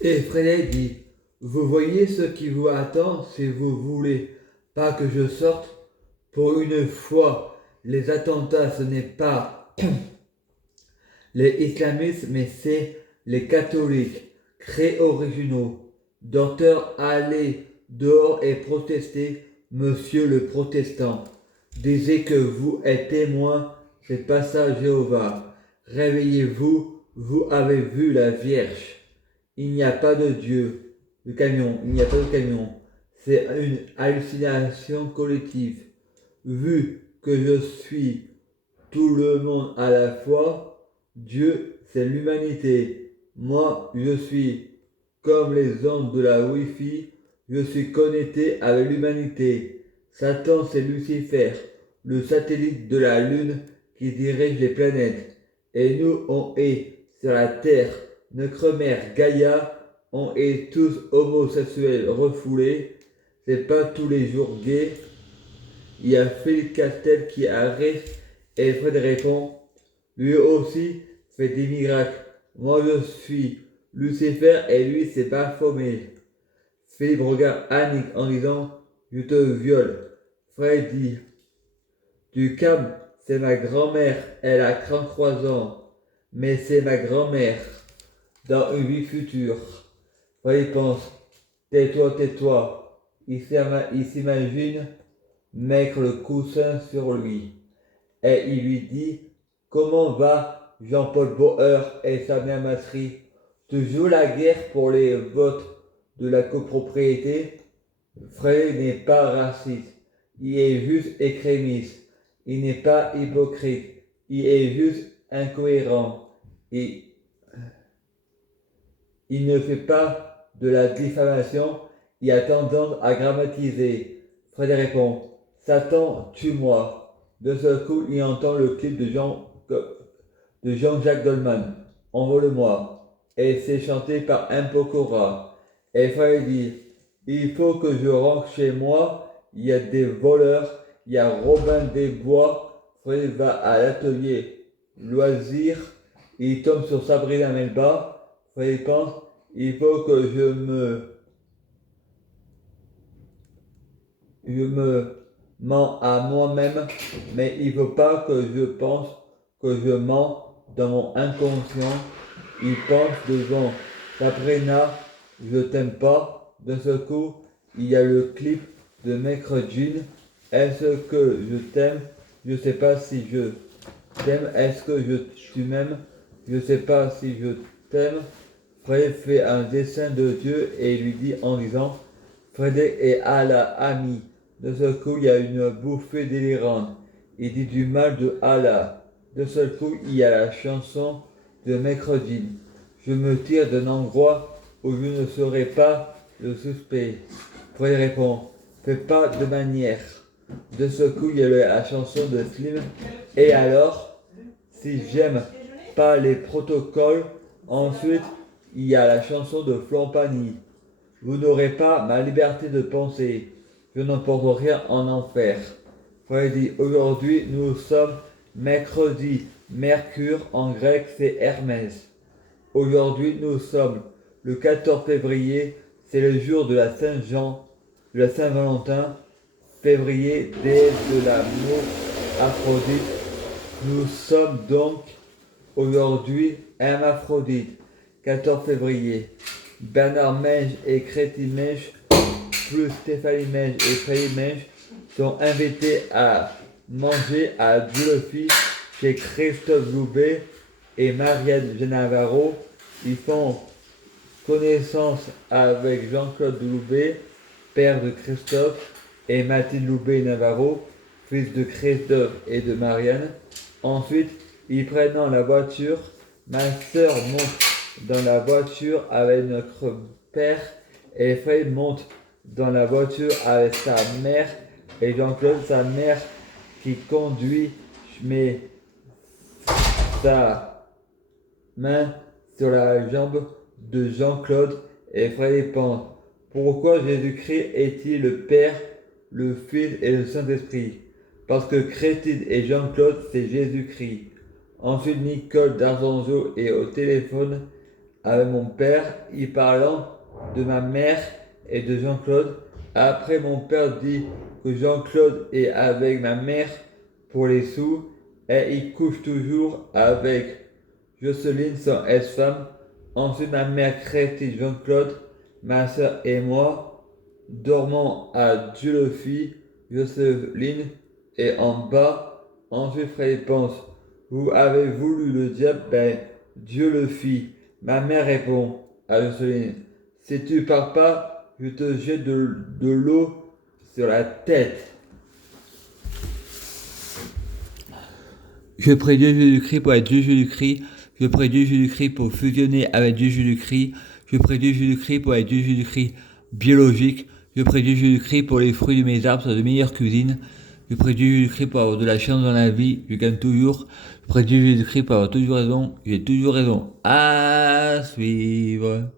Et Frédéric dit, vous voyez ce qui vous attend si vous voulez pas que je sorte. Pour une fois, les attentats, ce n'est pas les islamistes, mais c'est les catholiques, très originaux. Docteur, allez dehors et protestez, monsieur le protestant. Disez que vous êtes témoin, c'est pas ça Jéhovah. Réveillez-vous, vous avez vu la Vierge. Il n'y a pas de Dieu. Le camion, il n'y a pas de camion. C'est une hallucination collective. Vu que je suis tout le monde à la fois, Dieu, c'est l'humanité. Moi, je suis comme les ondes de la Wi-Fi, je suis connecté avec l'humanité. Satan, c'est Lucifer, le satellite de la Lune qui dirige les planètes. Et nous, on est sur la Terre. Notre mère Gaïa, on est tous homosexuels refoulés. C'est pas tous les jours gays. Il y a Philippe Castel qui arrive et Fred répond. Lui aussi fait des miracles. Moi je suis Lucifer et lui c'est Baphomet. Philippe regarde Annick en disant je te viole. Fred dit tu calmes, c'est ma grand-mère, elle a 33 ans. Mais c'est ma grand-mère dans une vie future. Fred pense tais-toi, tais-toi. Il s'imagine mettre le coussin sur lui. Et il lui dit comment va Jean-Paul Bauer et Samia Masri? Toujours la guerre pour les votes de la copropriété? Frey n'est pas raciste, il est juste extrémiste, il n'est pas hypocrite, il est juste incohérent. Et il ne fait pas de la diffamation, il a tendance à grammatiser. Fred répond Satan, tue-moi. De ce coup, il entend le clip de Jean-Jacques Goldman, Envole-moi, et c'est chanté par Impokora. Et Fred dit il faut que je rentre chez moi, il y a des voleurs, il y a Robin des Bois. Fred va à l'atelier loisir, il tombe sur Sabrina Melba. Fred pense il faut que je me mens à moi-même, mais il ne faut pas que je pense que je mens dans mon inconscient. Il pense devant Sabrina, je t'aime pas. De ce coup, il y a le clip de Maître Jean. Est-ce que je t'aime? Je sais pas si je t'aime. Est-ce que tu m'aimes? Je sais pas si je t'aime. Fred fait un dessin de Dieu et lui dit en disant Fred et Allah amis. De ce coup, il y a une bouffée délirante. Il dit du mal de Allah. De ce coup, il y a la chanson de Maître Jean. Je me tire d'un endroit où je ne serai pas le suspect. Fred répond fais pas de manière. De ce coup, il y a la chanson de Slim. Et alors, si j'aime pas les protocoles, ensuite, il y a la chanson de Flampani. Vous n'aurez pas ma liberté de penser. Je n'emporte rien en enfer. Fred dit aujourd'hui, nous sommes mercredi. Mercure en grec, c'est Hermès. Aujourd'hui, nous sommes le 14 février. C'est le jour de la Saint-Jean, de la Saint-Valentin. Février, déesse de l'amour, Aphrodite. Nous sommes donc aujourd'hui hermaphrodite, 14 février. Bernard Mège et Crétine Mège, plus Stéphanie Mège et Frédéric Mège, sont invités à manger à Dieulefit chez Christophe Loubet et Marianne Navarro. Ils font connaissance avec Jean-Claude Loubet, père de Christophe, et Mathilde Loubet-Navarro, fils de Christophe et de Marianne. Ensuite, ils prennent la voiture. Ma sœur monte dans la voiture avec notre père et Fred monte dans la voiture avec sa mère et Jean-Claude, sa mère qui conduit, met sa main sur la jambe de Jean-Claude et Fred pense pourquoi Jésus-Christ est-il le Père, le Fils et le Saint-Esprit? Parce que Crétine et Jean-Claude, c'est Jésus-Christ. Ensuite, Nicole d'Argenzo est au téléphone avec mon père, y parlant de ma mère et de Jean-Claude. Après, mon père dit que Jean-Claude est avec ma mère pour les sous et il couche toujours avec Jocelyne, son ex-femme. Ensuite, ma mère critique Jean-Claude, ma soeur et moi dormons à Dieu le fit, Jocelyne est en bas. Ensuite, Freddy pense, vous avez voulu le diable, ben Dieu le fit. Ma mère répond à Jocelyne, si tu pars pas, je te jette de l'eau sur la tête. Je prie Dieu Jésus-Christ pour être Dieu Jésus-Christ. Je prie Dieu Jésus-Christ pour fusionner avec Dieu Jésus-Christ. Je prie Dieu Jésus-Christ pour être Dieu Jésus-Christ biologique. Je prie Dieu Jésus-Christ pour les fruits de mes arbres soient de meilleure cuisine. Je prie Dieu Jésus-Christ pour avoir de la chance dans la vie. Je gagne toujours. Je prie Dieu Jésus-Christ pour avoir toujours raison. J'ai toujours raison. À suivre.